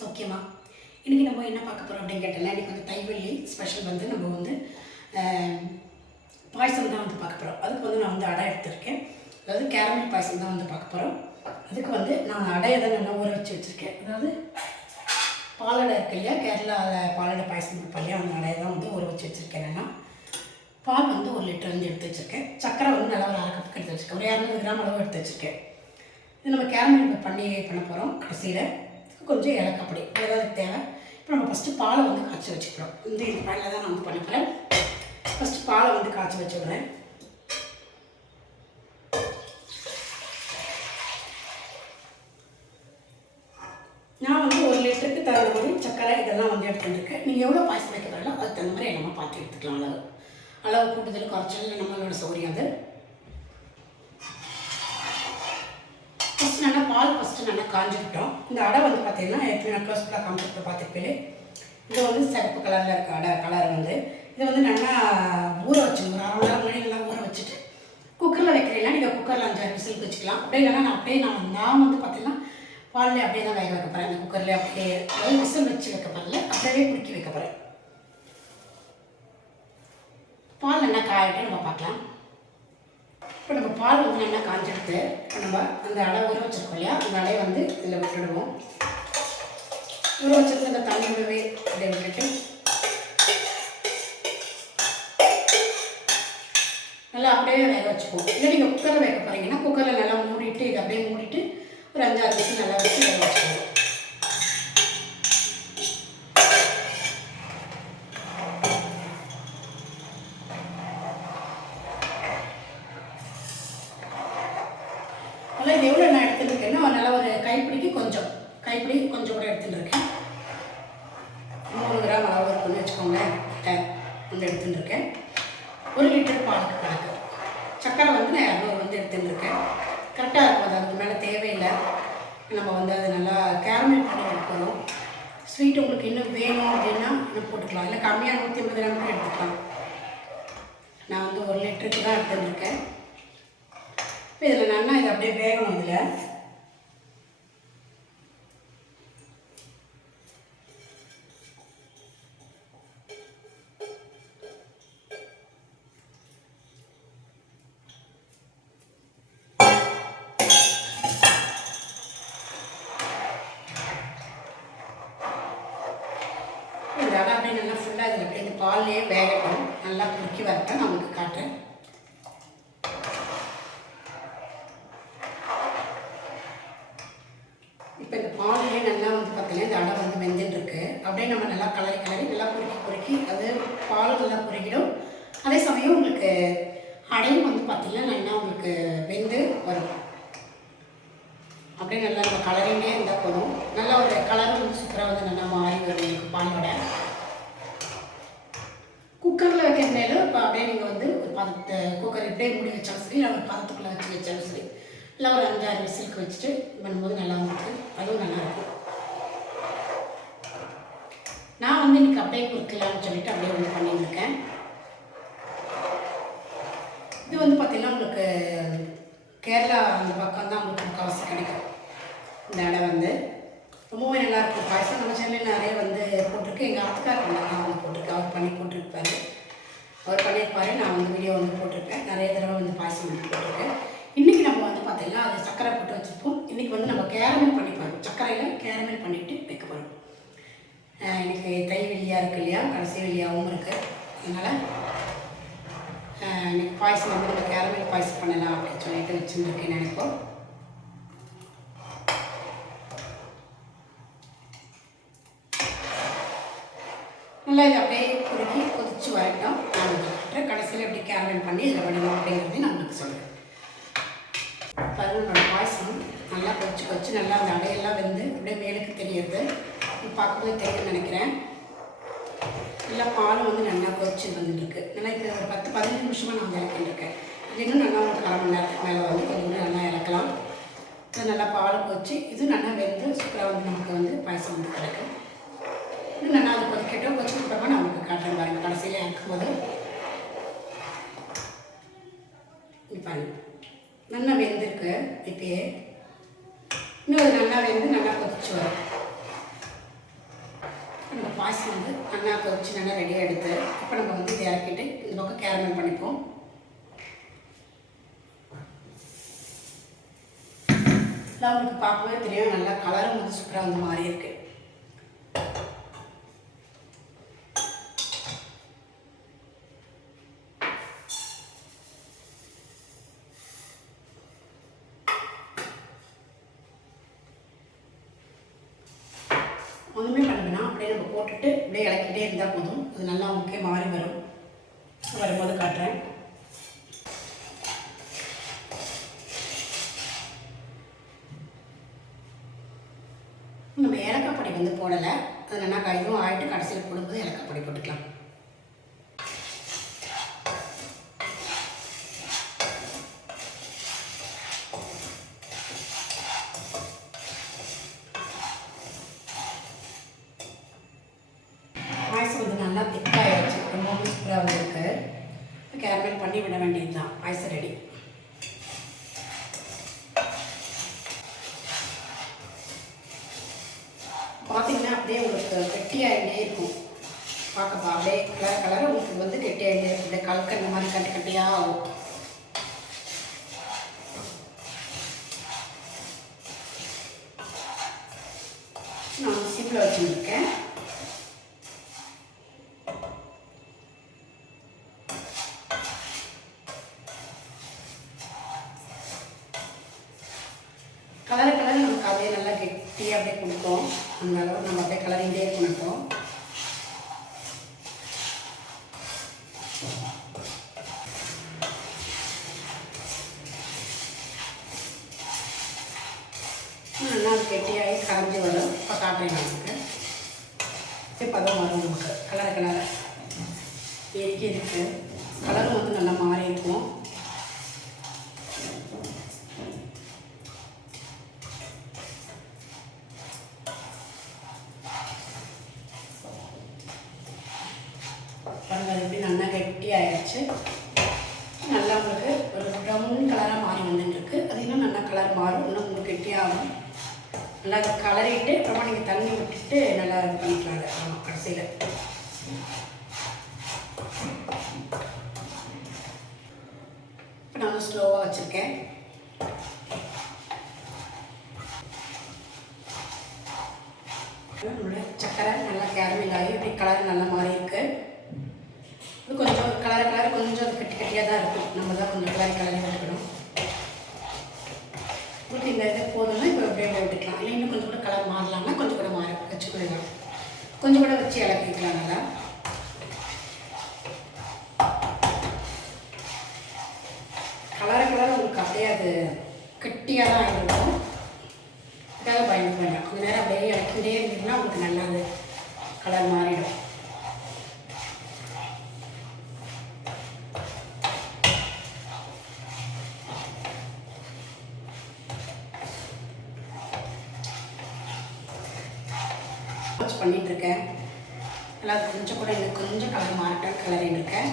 சோக்கியமாக இன்றைக்கி நம்ம என்ன பார்க்க போகிறோம் அப்படின்னு கேட்டல இன்னைக்கு வந்து தைவள்ளி ஸ்பெஷல் வந்து நம்ம வந்து பாயசம் தான் வந்து பார்க்க போகிறோம் அதுக்கு வந்து நான் வந்து அடை எடுத்திருக்கேன். அதாவது கேரமல் பாயசம் தான் வந்து பார்க்க போகிறோம் அதுக்கு வந்து நான் அடையை தான் நல்லா ஊற வச்சு வச்சுருக்கேன். அதாவது பாலடை இருக்கு இல்லையா? கேரளாவில் பாலடை பாயசம் கொடுப்போம் இல்லையா? அந்த அடையை தான் வந்து ஊற வச்சு வச்சுருக்கேன் நான். பால் வந்து ஒரு லிட்டர் வந்து எடுத்து வச்சுருக்கேன். சக்கரை வந்து நல்லா ஒரு அரை கப்புக்கு எடுத்து வச்சுருக்கேன். ஒரு இரநூறு கிராம் அளவு எடுத்து வச்சுருக்கேன். இது நம்ம கேரமல் பண்ணி பண்ண போகிறோம் கடைசியில். கொஞ்சம் இலக்கப்படி ஏதாவது தேவை. இப்போ நம்ம ஃபஸ்ட்டு பாலை வந்து காய்ச்சி வச்சுக்கிறோம். இந்த இந்த பாலில் தான் நான் வந்து பண்ண போகிறேன் ஃபஸ்ட்டு பாலை வந்து காய்ச்சி வச்சுடுறேன் நான் வந்து ஒரு லிட்டருக்கு தகுந்த மாதிரி சக்கரை இதெல்லாம் வந்து எடுத்துட்டுருக்கேன் நீங்கள் எவ்வளோ பாயசம் வைக்க அதுக்கு தகுந்த மாதிரி நம்ம பார்த்து எடுத்துக்கலாம் அளவு. அளவு கூட்டுதல் குறைச்சல் நம்மளோட சௌரியம் அது. காஞ்சிக்கிட்டோம் இந்த அடை வந்து பார்த்தீங்கன்னா எப்படி க்ளோஸ் ஃபுல்லாக காமிச்சிட்டு பார்த்துருப்பேன் இது வந்து சிறப்பு கலரில் இருக்க அடை கலர் வந்து. இதை வந்து நல்லா ஊற வச்சுங்க ஒரு அரை மணி நேரம் முன்னாடி நல்லா ஊற வச்சுட்டு குக்கரில் வைக்கிறீங்களா? நீங்கள் குக்கரில் அஞ்சாறு விசிலுக்கு வச்சுக்கலாம் அப்படியே இல்லைன்னா நான் அப்படியே நான் நான் வந்து பார்த்தீங்கன்னா பாலில் அப்படியே தான் வேக வைக்க போகிறேன் இந்த குக்கரில் அப்படியே அதாவது விசில் வச்சு வைக்க போகிறல அப்படியே குடிக்க வைக்க போகிறேன் பால் என்ன காயிட்டு நம்ம பார்க்கலாம். இப்போ நம்ம பால் வந்து நல்லா காஞ்சிடுது இப்போ நம்ம அந்த அடை ஊற வச்சிருக்கோம் இல்லையா? அந்த அடையை வந்து இதில் விட்டுடுவோம். ஊற வச்சிருக்க அந்த தண்ணி விடவே இதை விட்டுட்டு நல்லா அப்படியே வேக வச்சுப்போம் இல்லை நீங்கள் குக்கரில் வைக்க போகிறீங்கன்னா குக்கரில் நல்லா மூடிட்டு இதை அப்படியே மூடிட்டு ஒரு அஞ்சாறு நிமிஷம் நல்லா வச்சு வேக வச்சுக்கோங்க நல்லா இது எவ்வளோ நான் எடுத்துட்டு இருக்கேன்னா நல்லா ஒரு கைப்பிடிக்கு கொஞ்சம் கைப்பிடி கொஞ்சம் கூட எடுத்துட்டு இருக்கேன் மூணு கிராம் அளவு இருக்குன்னு வச்சுக்கோங்களேன் ட- வந்து எடுத்துட்டு இருக்கேன் ஒரு லிட்டர் பாலுக்கு கணக்கு. சக்கரை வந்து நான் இரநூறு வந்து எடுத்துருக்கேன் இருக்கேன் கரெக்டாக இருக்கும். அது அதுக்கு மேலே தேவையில்லை. நம்ம வந்து அது நல்லா கேரமல் பண்ணி எடுக்கணும். ஸ்வீட் உங்களுக்கு இன்னும் வேணும் அப்படின்னா இன்னும் போட்டுக்கலாம். இல்லை கம்மியாக நூற்றி ஐம்பது கிராம் கூட எடுத்துக்கலாம். நான் வந்து ஒரு லிட்டருக்கு தான் எடுத்துருக்கேன் இப்போ இதில் நல்லா இது அப்படியே வேகணும் இதில். நல்லா அப்படியே இந்த பால்லையே வேகட்டும் நல்லா குறுக்கி வரட்டும் நான் உங்களுக்கு காட்டுறேன் இப்போ இந்த பால்லையே நல்லா வந்து பார்த்தீங்கன்னா இந்த அடை வந்து வெந்துட்டுருக்கு. அப்படியே நம்ம நல்லா கலரி கலரி நல்லா குறுக்கி குறுக்கி அது பால் நல்லா குறுக்கிடும் அதே சமயம் உங்களுக்கு அடையும் வந்து பார்த்தீங்கன்னா நல்லா உங்களுக்கு வெந்து வரும். அப்படியே நல்லா நம்ம கலரிங்கே இருந்தால் போதும் நல்லா ஒரு கலர் வந்து சூப்பராக வந்து நல்லா மாறி வரும் உங்களுக்கு பாலோட குக்கரில் வைக்கிறதுனால இப்போ அப்படியே நீங்கள் வந்து ஒரு பதத்தை குக்கர் இப்படியே மூடி வச்சாலும் சரி இல்லை ஒரு பதத்துக்குள்ளே வச்சு வச்சாலும் சரி. இல்லை ஒரு அஞ்சாறு விசிலுக்கு வச்சுட்டு பண்ணும்போது நல்லா உங்களுக்கு அதுவும் நல்லா இருக்கும். நான் வந்து இன்னைக்கு அப்படியே குறுக்கலாம்னு சொல்லிட்டு அப்படியே வந்து பண்ணியிருக்கேன். இது வந்து பார்த்திங்கன்னா உங்களுக்கு கேரளா அந்த பக்கம் தான் உங்களுக்கு முக்கால்வாசி கிடைக்கும். இந்த இடம் வந்து ரொம்பவே நல்லாயிருக்கும் பாயசம் நம்ம சென்னையில் நிறைய வந்து போட்டிருக்கு. எங்கள் ஆத்துக்கார் நல்லா வந்து போட்டிருக்கு. அவர் பண்ணி போட்டிருப்பாரு. அவர் பண்ணியிருப்பாரு நான் வந்து வீடியோ வந்து போட்டிருக்கேன். நிறைய தடவை வந்து பாயசம் வந்து போட்டிருக்கேன். இன்றைக்கி நம்ம வந்து பார்த்தீங்கன்னா அதை சக்கரை போட்டு வச்சுருப்போம் இன்றைக்கி வந்து நம்ம கேரமல் பண்ணி பாருங்க சர்க்கரையில் கேரமல் பண்ணிவிட்டு வைக்க போகிறோம் எனக்கு தை வெளியாக இருக்கு இல்லையா? கடைசி வெளியாகவும் இருக்குது அதனால் இன்னைக்கு பாயசம் வந்து நம்ம கேரமல் பாயசம் பண்ணலாம் அப்படின்னு சொல்லிட்டு வச்சுருக்கேன் நினைப்போம் நல்லா அப்படியே குறுக்கி கொதிச்சு வரட்டும். நான் கடைசியில் எப்படி கேரமல் பண்ணி இதில் பண்ணணும் அப்படிங்கிறதையும் நான் உங்களுக்கு சொல்கிறேன் பருவனோட பாயசம் நல்லா கொதிச்சு கொச்சு நல்லா அந்த அடையெல்லாம் வெந்து அப்படியே மேலுக்கு தெரியுது. பார்க்கவே பார்க்கும்போது தெரியும்னு நினைக்கிறேன். நல்லா பாலும் வந்து நல்லா கொச்சு வந்துட்டுருக்கு. நல்லா இப்போ ஒரு பத்து பதினஞ்சு நிமிஷமாக நான் வந்து இது இன்னும் நல்லா ஒரு அரை மணி நேரத்துக்கு மேலே வந்து கொஞ்சம் நல்லா இறக்கலாம். இது நல்லா பால் கொச்சு இது நல்லா வெந்து சூப்பராக வந்து நமக்கு வந்து பாயசம் வந்து கிடைக்கும் இன்னும் நாலு அது கொதிக்கட்டும் கொதிச்சதுக்கு விட்டோமா நான் உங்களுக்கு காட்டுறேன் பாருங்க கடைசியில் இறக்கும்போது இங்க பாருங்க. நல்லா வெந்திருக்கு. இப்பயே இன்னும் அது நல்லா வெந்து நல்லா கொதிச்சு வரும். நம்ம பாசி வந்து நல்லா கொதிச்சு நல்லா ரெடியாக எடுத்து இப்போ நம்ம வந்து இதை இறக்கிட்டு இந்த பக்கம் கேரமல் பண்ணிப்போம். நான் உங்களுக்கு பார்க்கவே தெரியும். நல்லா கலரும் வந்து சூப்பராக வந்து மாறி இருக்குது ஒன்றுமே பண்ண வேணாம் அப்படியே நம்ம போட்டுட்டு அப்படியே இறக்கிட்டே இருந்தால் போதும். அது நல்லா முக்கிய மாறி வரும். வரும்போது காட்டுறேன். நம்ம ஏலக்காய் பொடி வந்து போடலை. அது நல்லா கையும். ஆயிட்டு கடைசியில் போடும்போது ஏலக்காய் பொடி போட்டுக்கலாம் பாயசம் வந்து நல்லா திக்காயிடுச்சு ரொம்ப சூப்பராக வந்திருக்கு கேரமல் பண்ணி விட பாயசம் ரெடி பார்த்தீங்கன்னா அப்படியே உங்களுக்கு கெட்டியாகிட்டே இருக்கும். பார்க்கப்பா அப்படியே கலர் கலர் உங்களுக்கு வந்து கெட்டியாகிட்டே இருக்கும். அப்படியே கலக்கண்ண மாதிரி கட்டி கட்டியாக ஆகும். நான் சிம்மில் வச்சுருக்கேன் டீ அப்படியே கொடுப்போம். அந்தளவுக்கு நம்ம அப்படியே கலரிங்கிட்டே இருக்கணும் நல்லா கெட்டியாகி கரைஞ்சி வரும். இப்போ காட்டுறேன் நமக்கு இப்போ பதம் வரும் நமக்கு கலர் கலர் எரிக்க இருக்குது கலரும் வந்து நல்லா மாறி இருக்கும் பாருங்க அது எப்படி நல்லா கெட்டி நல்லா உங்களுக்கு ஒரு ப்ரௌன் கலராக மாறி வந்துட்டுருக்கு. அது இன்னும் நல்லா கலர் மாறும். இன்னும் உங்களுக்கு கெட்டியாகும். நல்லா அதை கலரிட்டு அப்புறமா நீங்கள் தண்ணி விட்டுட்டு நல்லா இது பண்ணிக்கலாம் ஆமாம் கடைசியில். இப்போ நான் ஸ்லோவாக வச்சுருக்கேன். நம்மளோட சக்கரை நல்லா கேரமில் ஆகி அப்படி கலர் நல்லா மாறி இருக்குது கலர் கலர் கொஞ்சம் அது கட்டி கட்டியாக தான் இருக்கும். நம்ம தான் கொஞ்சம் கலரி கலரி எடுக்கணும் உங்களுக்கு இந்த இது போதும்னா இப்போ அப்படியே போட்டுக்கலாம். இல்லை இன்னும் கொஞ்சம் கூட கலர் மாறலாம்னா கொஞ்சம் கூட மாற வச்சுக்கலாம் கொஞ்சம் கூட வச்சு இலக்கிக்கலாம் நல்லா. கலர் கலர் உங்களுக்கு அப்படியே அது கட்டியாக தான் இருக்கும். அதுக்காக பயந்துக்க வேண்டாம் கொஞ்ச நேரம் அப்படியே இலக்கிட்டே இருந்தீங்கன்னா உங்களுக்கு நல்லா அது கலர் மாறும் வாட்ச் பண்ணிட்டு இருக்கேன் நல்லா கொஞ்சம் கூட எனக்கு கொஞ்சம் கலர் மாறட்டும் கலரின்னு இருக்கேன்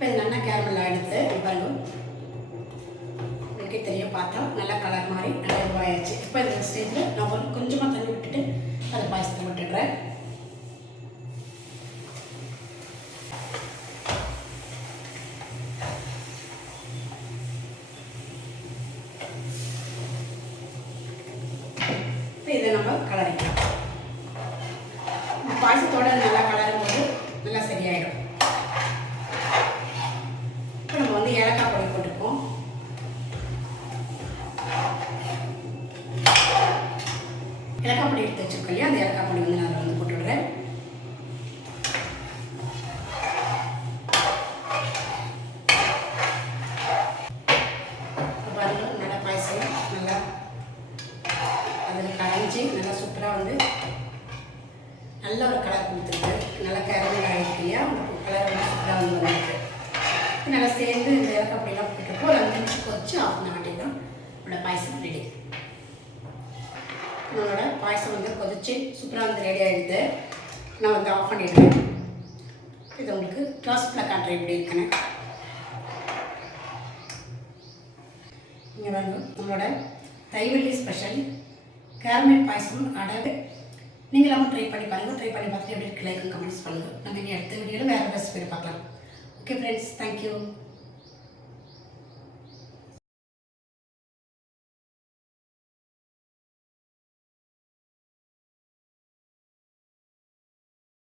இப்போ இது நல்லா கேரமெல்லாம் ஆகிடுது பாருங்க. உங்களுக்கே தெரியும் பார்த்தா நல்லா கலர் மாதிரி நல்லா இதுவாகிடுச்சு இப்போ இந்த ஸ்டேஜில் நான் ஒரு கொஞ்சமாக தண்ணி விட்டுட்டு அதை பாயசத்தை விட்டுடுறேன் இப்போ இதை நம்ம கலரிக்கலாம் பாயசத்தோட நல்லா கலரும் போது நல்லா சரியாயிடும் இப்போ நம்ம வந்து ஏலக்காய் பொடி போட்டுப்போம் ஏலக்காய் பொடி எடுத்து வச்சிருக்கோம் இல்லையா அந்த ஏலக்காய் பொடி வந்து நான் வந்து போட்டு விடுறேன் இப்போ நல்லா பாயசம் நல்லா அதில் கரைஞ்சி நல்லா சூப்பராக வந்து நல்ல ஒரு கலர் கொடுத்துருக்கு. நல்லா கேரமல் ஆகிருக்கு இல்லையா? அந்த கலர் வந்து சூப்பராக வந்து வந்துருக்கு. நல்லா சேர்ந்து இந்த இலக்கு அப்படிலாம் போட்டுருக்கோம் ஒரு அஞ்சு நிமிஷம் வச்சு ஆஃப் பண்ண வேண்டியதான் நம்மளோட பாயசம் ரெடி நம்மளோட பாயசம் வந்து கொதிச்சு சூப்பராக வந்து ரெடி ஆகிடுது நான் வந்து ஆஃப் பண்ணிடுறேன். இது உங்களுக்கு க்ளாஸில் காட்டுறேன் இப்படி இருக்கேன் இங்கே வந்து நம்மளோட தைவெள்ளி ஸ்பெஷல் கேரமல் பாயசம் அடகு. நீங்களாவும் ட்ரை பண்ணி பாருங்கள் ட்ரை பண்ணி பார்த்துட்டு எப்படி இருக்கு? லைக் கமெண்ட்ஸ் பண்ணுங்கள் நம்ம இனி அடுத்த வீடியோவில் வேறு ரெசிபி பார்க்கலாம். Okay friends thank you